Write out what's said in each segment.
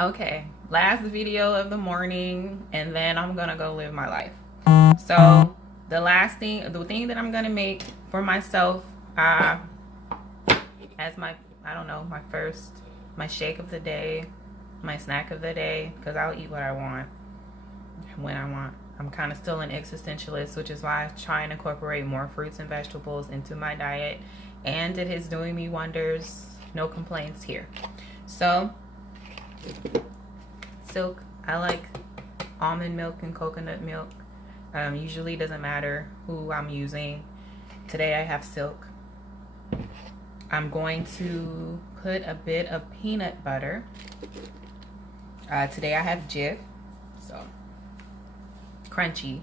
Okay, last video of the morning, and then I'm gonna go live my life. So the thing that I'm gonna make for myself, as my, I don't know, my shake of the day, my snack of the day, because I'll eat what I want when I want. I'm kind of still an existentialist, which is why I try and incorporate more fruits and vegetables into my diet, and it is doing me wonders. No complaints here. So silk, I like almond milk and coconut milk. Usually doesn't matter who I'm using. Today I have silk. I'm going to put a bit of peanut butter. Today I have Jif, so crunchy.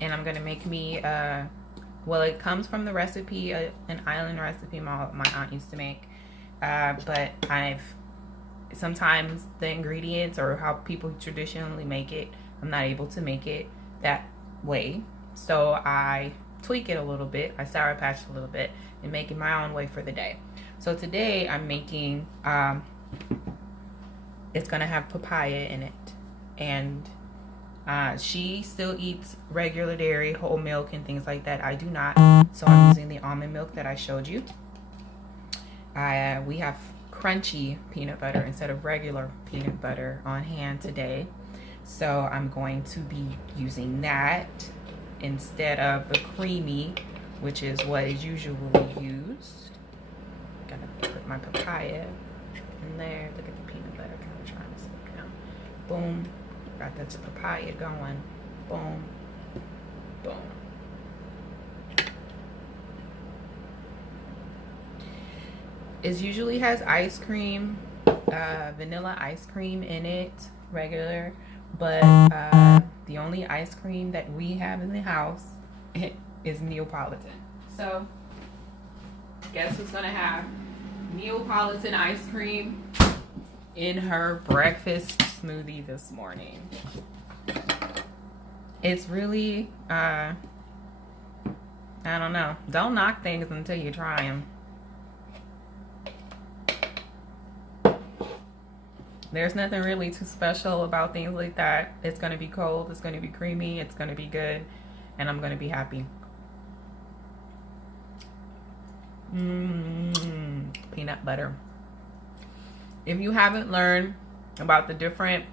And I'm gonna make me, well, it comes from the recipe, an island recipe my aunt used to make. But sometimes the ingredients or how people traditionally make it, I'm not able to make it that way. So I tweak it a little bit, I sour patch it a little bit, and make it my own way for the day. So today I'm making, it's gonna have papaya in it. And she still eats regular dairy, whole milk, and things like that. I do not. So I'm using the almond milk that I showed you. We have crunchy peanut butter instead of regular peanut butter on hand today. So I'm going to be using that instead of the creamy, which is what is usually used. I'm gonna put my papaya in there. Look at the peanut butter kind of trying to stick down. Boom. Got that papaya going. Boom. Boom. It usually has ice cream, vanilla ice cream in it, regular, but the only ice cream that we have in the house is Neapolitan. So guess who's gonna have Neapolitan ice cream in her breakfast smoothie this morning? It's really, I don't know. Don't knock things until you try them. There's nothing really too special about things like that. It's going to be cold. It's going to be creamy. It's going to be good. And I'm going to be happy. Peanut butter. If you haven't learned about the different,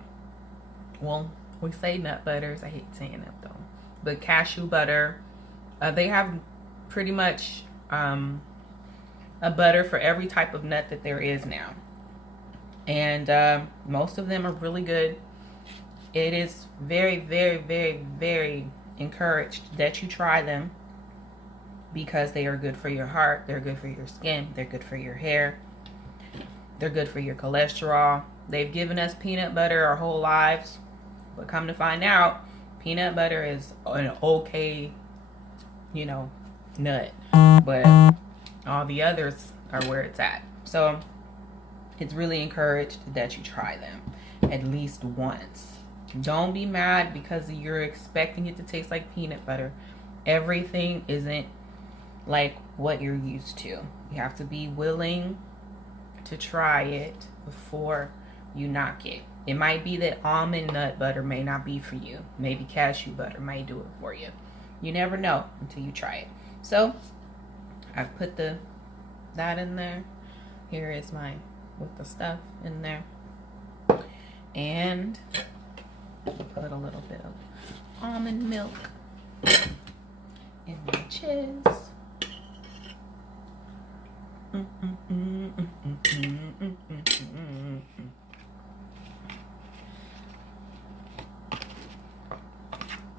well, we say nut butters. I hate saying that though. But cashew butter. They have pretty much a butter for every type of nut that there is now. And most of them are really good. It is very, very, very, very encouraged that you try them because they are good for your heart. They're good for your skin. They're good for your hair. They're good for your cholesterol. They've given us peanut butter our whole lives. But come to find out, peanut butter is an okay, you know, nut. But all the others are where it's at. So it's really encouraged that you try them at least once. Don't be mad because you're expecting it to taste like peanut butter. Everything isn't like what you're used to. You have to be willing to try it before you knock it. It might be that almond nut butter may not be for you. Maybe cashew butter might do it for you. You never know until you try it. So I've put that in there. Here is my with the stuff in there, and put a little bit of almond milk in my chiz.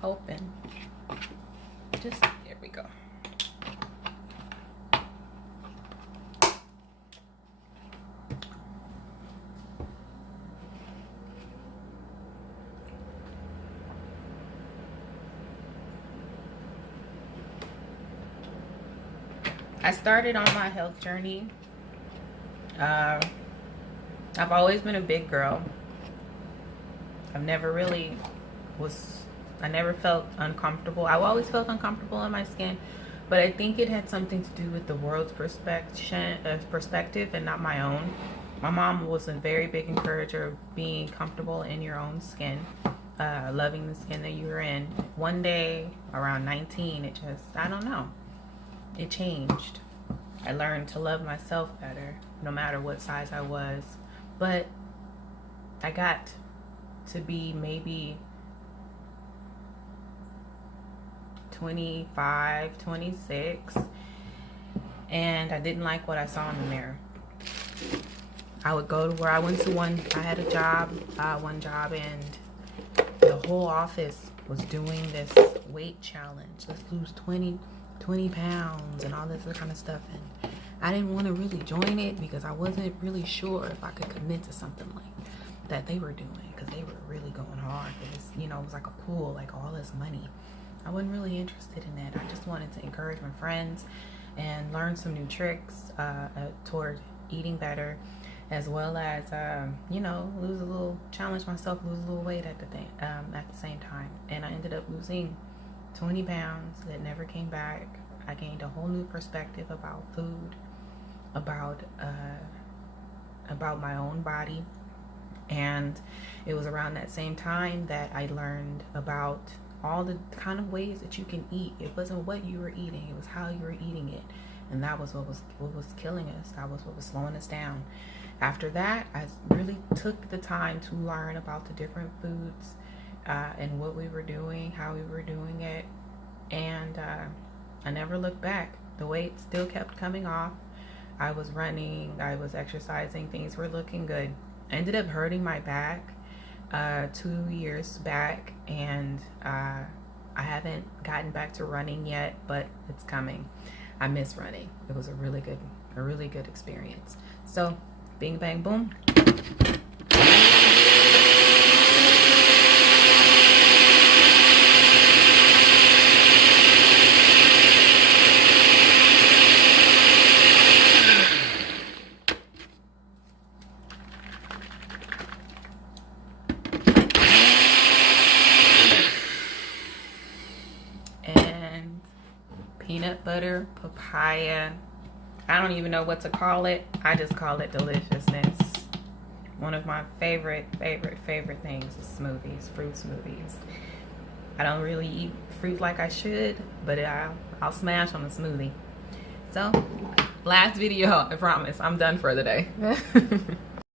Open. Just there we go. I started on my health journey. I've always been a big girl. I've never really I never felt uncomfortable. I always felt uncomfortable in my skin, but I think it had something to do with the world's perspective and not my own. My mom was a very big encourager of being comfortable in your own skin, loving the skin that you were in. One day around 19, it just, I don't know, it changed. I learned to love myself better, no matter what size I was. But I got to be maybe 25, 26, and I didn't like what I saw in the mirror. I would go to where I went to I had a job, one job, and the whole office was doing this weight challenge. Let's lose 20 pounds and all this other kind of stuff. And I didn't want to really join it because I wasn't really sure if I could commit to something like that they were doing, because they were really going hard. It was, you know, it was like a pool, like all this money. I wasn't really interested in that. I just wanted to encourage my friends and learn some new tricks toward eating better, as well as you know, challenge myself, lose a little weight at the same time. And I ended up losing 20 pounds that never came back. I gained a whole new perspective about food, about my own body. And it was around that same time that I learned about all the kind of ways that you can eat. It wasn't what you were eating, it was how you were eating it. And that was what was killing us. That was what was slowing us down. After that, I really took the time to learn about the different foods and what we were doing, how we were doing it. And I never looked back. The weight still kept coming off. I was running, I was exercising, things were looking good. I ended up hurting my back 2 years back, and I haven't gotten back to running yet, but it's coming. I miss running. It was a really good experience. So, bing bang boom. And peanut butter, papaya. I don't even know what to call it. I just call it deliciousness. One of my favorite things is smoothies, fruit smoothies. I don't really eat fruit like I should, but I'll smash on a smoothie. So, last video, I promise. I'm done for the day.